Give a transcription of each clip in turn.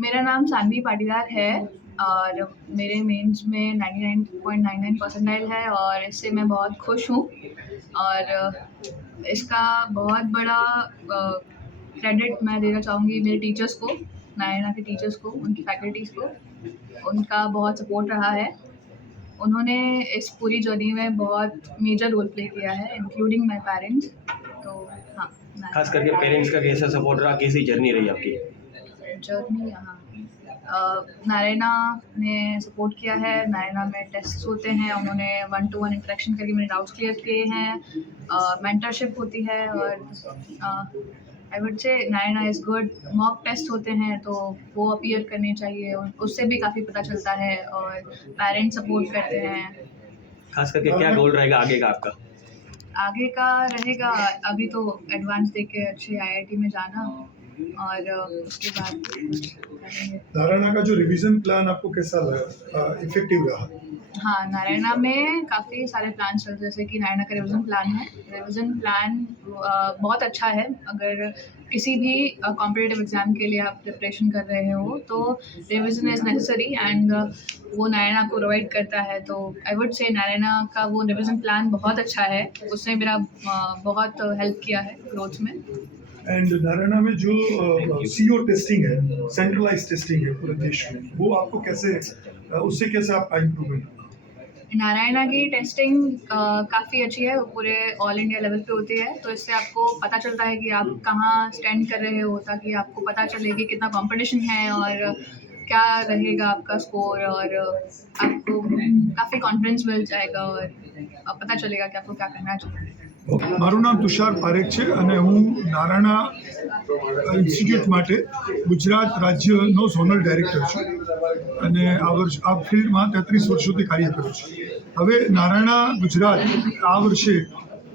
मेरा नाम सानवी पाटीदार है और मेरे मेंस में 99.99 परसेंटाइल है और इससे मैं बहुत खुश हूँ। और इसका बहुत बड़ा क्रेडिट मैं देना चाहूँगी मेरे टीचर्स को, नारायणा के टीचर्स को, उनकी फैकल्टीज़ को। उनका बहुत सपोर्ट रहा है। उन्होंने इस पूरी जर्नी में बहुत मेजर रोल प्ले किया है, इंक्लूडिंग माय पेरेंट्स। तो हाँ, खास करके पेरेंट्स का कैसा सपोर्ट रहा, कैसी जर्नी रही आपकी? जर्नी यहाँ नारायणा ने सपोर्ट किया है। नारायणा में टेस्ट होते हैं, उन्होंने 1-to-1 इंटरेक्शन करके मेरे डाउट्स क्लियर किए हैं। मेंटरशिप होती है और I would say Narayana is good. Mock test होते हैं तो वो अपीयर करने चाहिए, उससे भी काफ़ी पता चलता है और पेरेंट्स सपोर्ट करते हैं। खास करके क्या गोल रहेगा आगे का आपका? आगे का रहेगा अभी तो एडवांस दे के अच्छे आईआईटी में जाना और उसके बाद नारायणा का जो रिवीजन प्लान आपको कैसा लगा, इफेक्टिव रहा? हाँ, नारायणा में काफ़ी सारे प्लान चलते हैं, जैसे कि नारायणा का रिवीजन प्लान है। रिवीजन प्लान बहुत अच्छा है। अगर किसी भी कॉम्पिटिटिव एग्ज़ाम के लिए आप प्रिपरेशन कर रहे हो तो रिवीजन इज़ नेसेसरी एंड वो नारायणा को प्रोवाइड करता है। तो आई वुड से नारायणा का वो रिवीजन प्लान बहुत अच्छा है। उसने मेरा बहुत हेल्प किया है ग्रोथ में। एंड नारायणा में जो सीओ टेस्टिंग है, सेंट्रलाइज टेस्टिंग है पूरे देश में, वो आपको कैसे, उससे कैसे आपका इम्प्रूवमेंट? नारायणा की टेस्टिंग काफ़ी अच्छी है, वो पूरे ऑल इंडिया लेवल पे होती है। तो इससे आपको पता चलता है कि आप कहाँ स्टैंड कर रहे हो, ताकि आपको पता चले कि कितना कंपटीशन है और क्या रहेगा आपका स्कोर, और आपको काफ़ी कॉन्फिडेंस मिल जाएगा और पता चलेगा कि आपको क्या करना चाहिए। મારું નામ તુષાર પારેખ છે અને હું નારાયણા ઇન્સ્ટિટ્યૂટ માટે ગુજરાત રાજ્યનો ઝોનલ ડાયરેક્ટર છું અને આ ફિલ્ડમાં 33 વર્ષોથી કાર્ય કરું છું. હવે નારાયણા ગુજરાત આ વર્ષે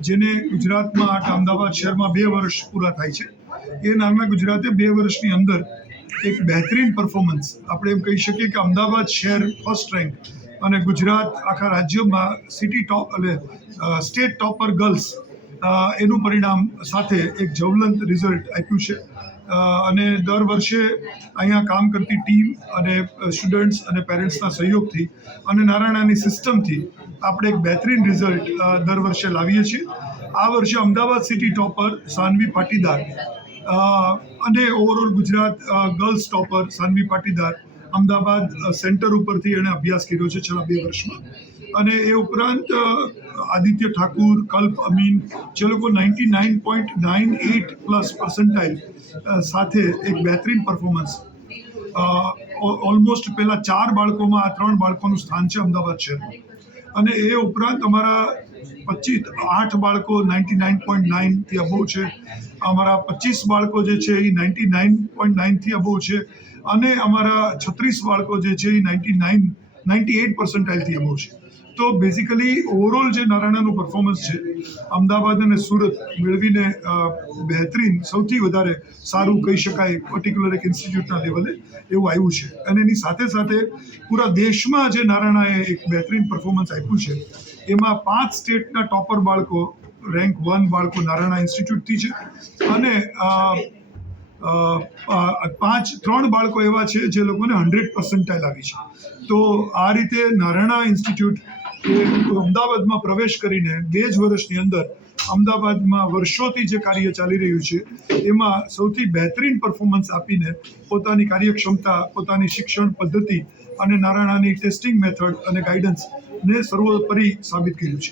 જેને ગુજરાતમાં અમદાવાદ શહેરમાં 2 વર્ષ પૂરા થાય છે, એ નારાયણા ગુજરાતે 2 વર્ષની અંદર એક બહેતરીન પરફોર્મન્સ, આપણે એમ કહી શકીએ કે અમદાવાદ શહેર ફર્સ્ટ રેન્ક અને ગુજરાત આખા રાજ્યમાં સિટી ટોપ એટલે સ્ટેટ ટોપર ગર્લ્સ એનું પરિણામ સાથે એક જ્વલંત રિઝલ્ટ આપ્યું છે. અને દર વર્ષે અહીંયા કામ કરતી ટીમ અને સ્ટુડન્ટ્સ અને પેરેન્ટ્સના સહયોગથી અને નારાયણાની સિસ્ટમથી આપણે એક બહેતરીન રિઝલ્ટ દર વર્ષે લાવીએ છીએ. આ વર્ષે અમદાવાદ સિટી ટોપર સાનવી પાટીદાર અને overall Gujarat girls topper Sanvi Patidar Ahmedabad centre ઉપરથી એણે અભ્યાસ કર્યો છે છેલ્લા 2 વર્ષમાં. અને એ ઉપરાંત આદિત્ય ઠાકુર, કલ્પ અમીન, જે લોકો 99.98 પ્લસ પર્સન્ટાઇલ સાથે એક બહેતરીન પરફોર્મન્સ, ઓલમોસ્ટ પહેલાં 4 બાળકોમાં આ 3 બાળકોનું સ્થાન છે અમદાવાદ શહેરમાં. અને એ ઉપરાંત અમારા 8 બાળકો 99.9થી અબોવ છે, અમારા 25 બાળકો જે છે એ 99.9થી અબોવ છે અને અમારા 36 બાળકો જે છે એ 98 પર્સન્ટાઇલથી અબોવ છે. તો બેઝિકલી ઓવરઓલ જે નારાયણાનું પરફોર્મન્સ છે અમદાવાદ અને સુરત મેળવીને બહેતરીન, સૌથી વધારે સારું કહી શકાય પર્ટિક્યુલર એક ઇન્સ્ટિટ્યૂટના લેવલે એવું આવ્યું છે. અને એની સાથે સાથે પૂરા દેશમાં જે નારાયણાએ એક બહેતરીન પરફોર્મન્સ આપ્યું છે એમાં 5 સ્ટેટના ટોપર બાળકો, રેન્ક 1 બાળકો નારાયણા ઇન્સ્ટિટ્યૂટથી છે અને 3 બાળકો એવા છે જે લોકોને 100 પર્સન્ટાઇલ આવી છે. તો આ રીતે નારાયણા ઇન્સ્ટિટ્યૂટ એ અમદાવાદમાં પ્રવેશ કરીને 2 જ વર્ષની અંદર અમદાવાદમાં વર્ષોથી જે કાર્ય ચાલી રહ્યું છે એમાં સૌથી બહેતરીન પરફોર્મન્સ આપીને પોતાની કાર્યક્ષમતા, પોતાની શિક્ષણ પદ્ધતિ અને નારાયણાની ટેસ્ટિંગ મેથડ અને ગાઈડન્સને સર્વોપરી સાબિત કર્યું છે.